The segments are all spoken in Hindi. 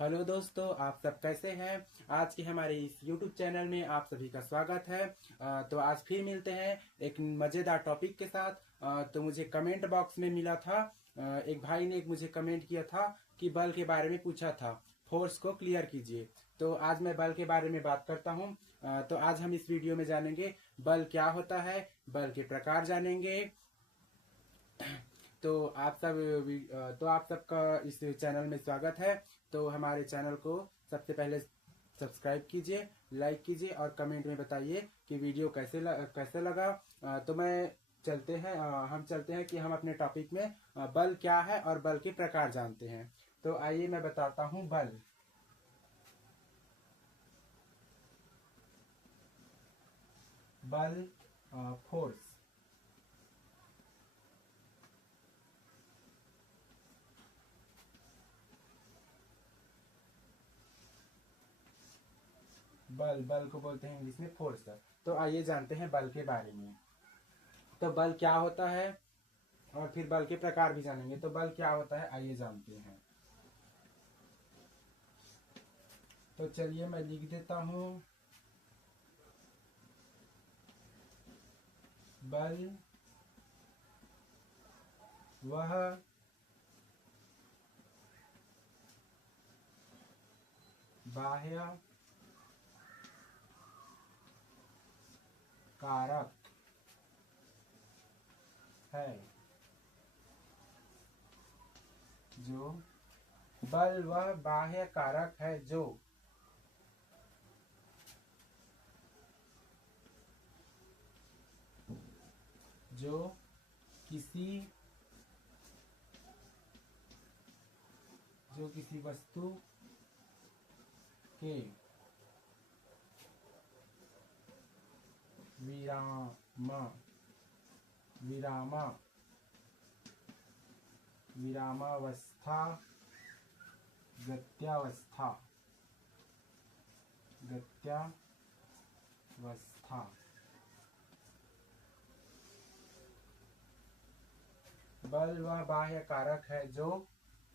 हेलो दोस्तों, आप सब कैसे हैं। आज के हमारे इस YouTube चैनल में आप सभी का स्वागत है। तो आज फिर मिलते हैं एक मज़ेदार टॉपिक के साथ। तो मुझे कमेंट बॉक्स में मिला था, एक भाई ने मुझे कमेंट किया था कि बल के बारे में पूछा था, फोर्स को क्लियर कीजिए। तो आज मैं बल के बारे में बात करता हूं। तो आज हम इस वीडियो में जानेंगे बल क्या होता है, बल के प्रकार जानेंगे। तो आप सबका इस चैनल में स्वागत है। तो हमारे चैनल को सबसे पहले सब्सक्राइब कीजिए, लाइक कीजिए और कमेंट में बताइए कि वीडियो कैसे लगा। तो हम चलते हैं कि हम अपने टॉपिक में बल क्या है और बल के प्रकार जानते हैं। तो आइए मैं बताता हूँ बल फोर्स। बल को बोलते हैं इंग्लिश में फोर्स। तो आइए जानते हैं बल के बारे में। तो बल क्या होता है और फिर बल के प्रकार भी जानेंगे। तो बल क्या होता है आइए जानते हैं। तो चलिए मैं लिख देता हूं, बल वह बाह्य कारक है जो बल वह बाह्य कारक है जो किसी वस्तु के विरामावस्था गत्यावस्था बल वह बाह्य कारक है जो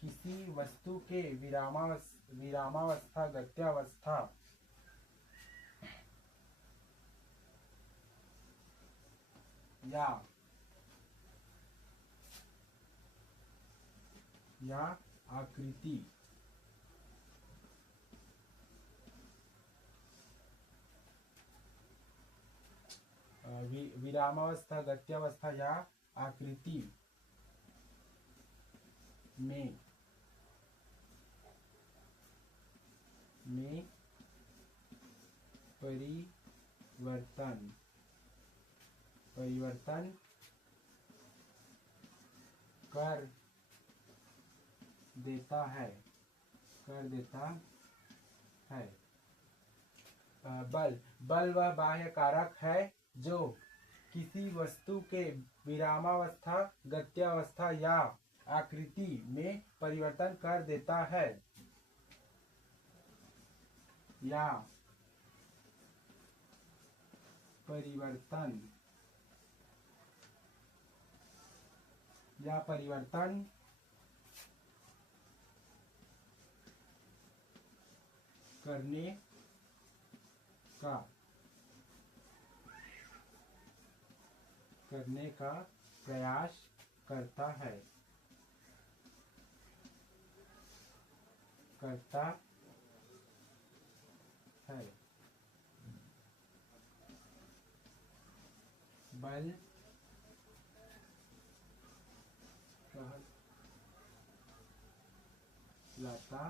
किसी वस्तु के विरामावस्था गत्यावस्था या आकृति विरामावस्था गत्यावस्था या आकृति में परिवर्तन कर देता है बल वह बाह्य कारक है जो किसी वस्तु के विरामावस्था गत्यावस्था या आकृति में परिवर्तन कर देता है या परिवर्तन करने का प्रयास करता है बल कहलाता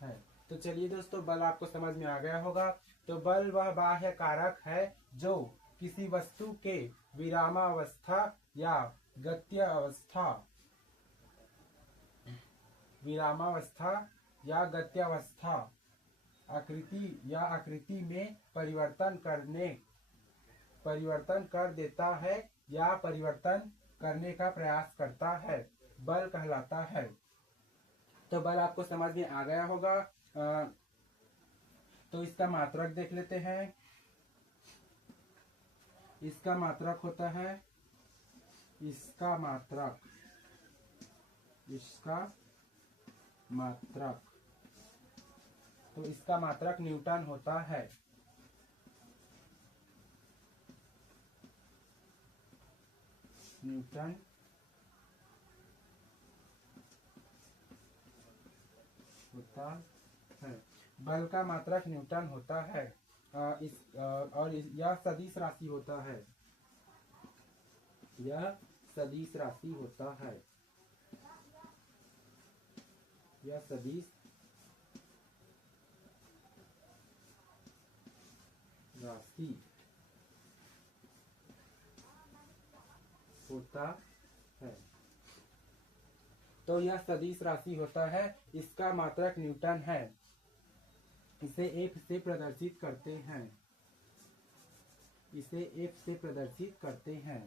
है। तो चलिए दोस्तों, बल आपको समझ में आ गया होगा। तो बल वह बाह्य कारक है जो किसी वस्तु के विरामावस्था या गत्यावस्था आकृति में परिवर्तन कर देता है या परिवर्तन करने का प्रयास करता है, बल कहलाता है। तो बल आपको समझ में आ गया होगा। तो इसका मात्रक देख लेते हैं। इसका मात्रक इसका मात्रक, तो इसका मात्रक न्यूटन होता है। न्यूटन होता है, बल का मात्रक न्यूटन होता है। यह सदिश राशि होता है, यह सदिश राशि होता है, यह सदिश राशि होता है। तो यह सदिश राशि होता है, इसका मात्रक न्यूटन है। इसे F से प्रदर्शित करते हैं, इसे F से प्रदर्शित करते हैं।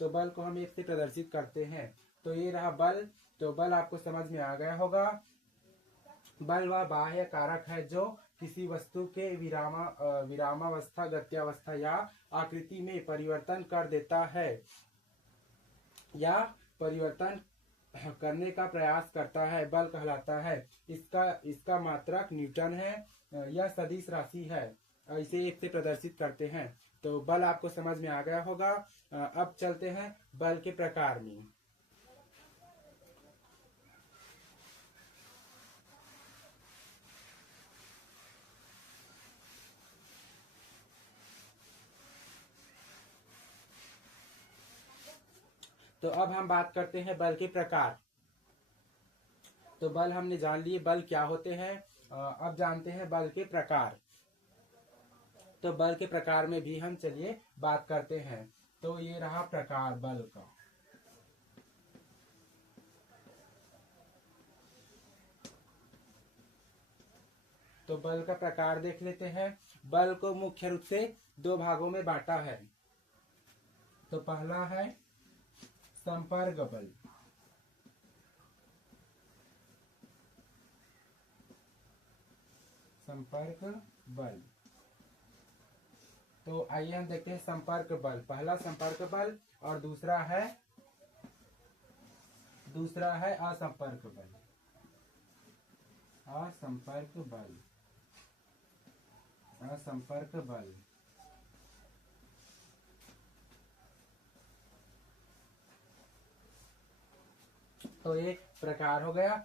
तो बल को हम F से प्रदर्शित करते हैं। तो ये रहा बल। तो बल आपको समझ में आ गया होगा। बल वह बाह्य कारक है जो किसी वस्तु के विरामावस्था, गत्यावस्था या आकृति में परिवर्तन कर देता है या परिवर्तन करने का प्रयास करता है, बल कहलाता है। इसका मात्रक न्यूटन है। यह सदिश राशि है, इसे एक से प्रदर्शित करते हैं। तो बल आपको समझ में आ गया होगा। अब चलते हैं बल के प्रकार में। तो अब हम बात करते हैं बल के प्रकार। तो बल हमने जान लिए बल क्या होते हैं। अब जानते हैं बल के प्रकार। तो बल के प्रकार में भी हम चलिए बात करते हैं। तो ये रहा प्रकार बल का। तो बल का प्रकार देख लेते हैं। बल को मुख्य रूप से दो भागों में बांटा है। तो पहला है संपर्क बल। संपर्क बल। तो आइए हम देखते हैं संपर्क बल। पहला संपर्क बल और दूसरा है असंपर्क बल। असंपर्क बल, असंपर्क बल। तो एक प्रकार हो गया।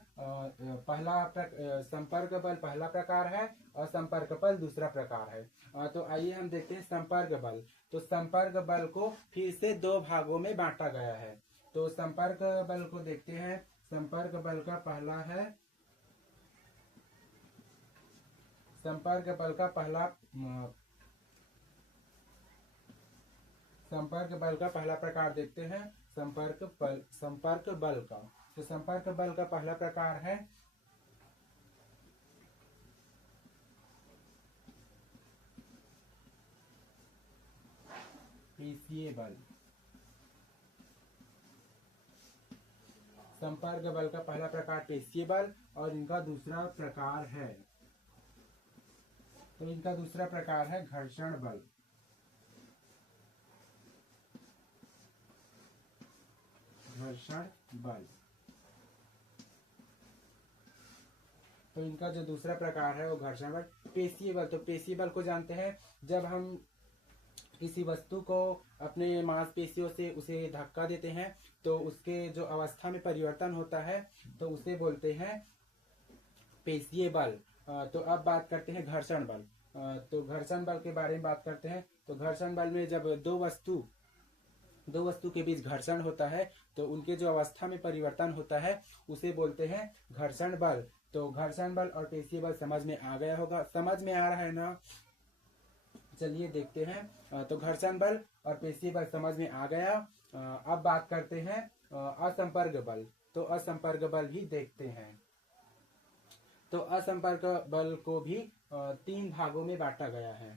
संपर्क बल पहला प्रकार है और संपर्क बल दूसरा प्रकार है। तो आइए हम देखते हैं संपर्क बल। तो संपर्क बल को फिर से दो भागों में बांटा गया है। तो संपर्क बल को देखते हैं। संपर्क बल का पहला है, संपर्क बल का पहला प्रकार देखते हैं। संपर्क बल का। तो संपर्क बल का पहला प्रकार है पेशीय बल। संपर्क बल का पहला प्रकार पेशीय बल और इनका दूसरा प्रकार है, तो इनका दूसरा प्रकार है घर्षण बल। घर्षण बल। तो इनका जो दूसरा प्रकार है वो घर्षण बल। पेशीय बल, तो पेशीय बल को जानते हैं जब हम किसी वस्तु को अपने मांसपेशियों से उसे धक्का देते हैं तो उसके जो अवस्था में परिवर्तन होता है तो उसे बोलते हैं पेशीय बल। तो अब बात करते हैं घर्षण बल। तो घर्षण बल के बारे में बात करते हैं। तो घर्षण बल में जब दो वस्तु के बीच घर्षण होता है तो उनके जो अवस्था में परिवर्तन होता है उसे बोलते हैं घर्षण बल। तो घर्षण बल और पेशीय बल समझ में आ गया होगा। समझ में आ रहा है ना? चलिए देखते हैं। तो घर्षण बल और पेशीय बल समझ में आ गया। अब बात करते हैं असंपर्क बल। तो असंपर्क बल भी देखते हैं। तो असंपर्क बल को भी तीन भागों में बांटा गया है।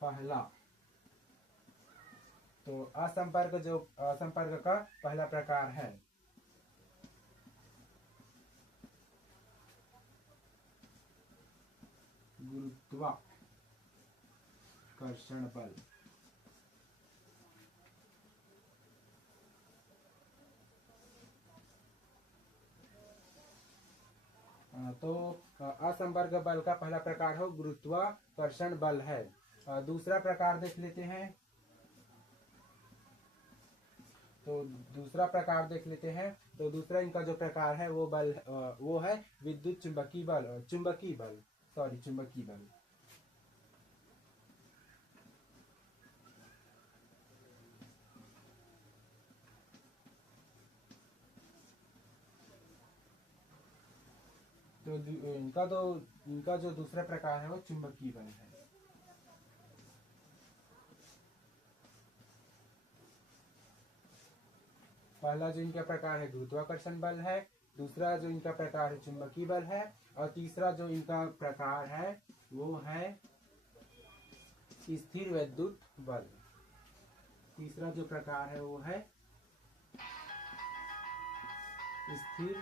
पहला, तो असंपर्क का पहला प्रकार है गुरुत्वाकर्षण बल। तो असंवर्ग बल का पहला प्रकार हो गुरुत्वाकर्षण बल है। दूसरा प्रकार देख लेते हैं। तो दूसरा प्रकार देख लेते हैं। तो दूसरा इनका जो प्रकार है वो है विद्युत चुंबकीय बल, चुंबकीय बल, सॉरी चुंबकीय बल। तो इनका जो दूसरा प्रकार है वो चुंबकीय बल है। पहला जो इनका प्रकार है गुरुत्वाकर्षण बल है, दूसरा जो इनका प्रकार है चुंबकीय बल है, और तीसरा जो इनका प्रकार है वो है स्थिर विद्युत बल। तीसरा जो प्रकार है वो है स्थिर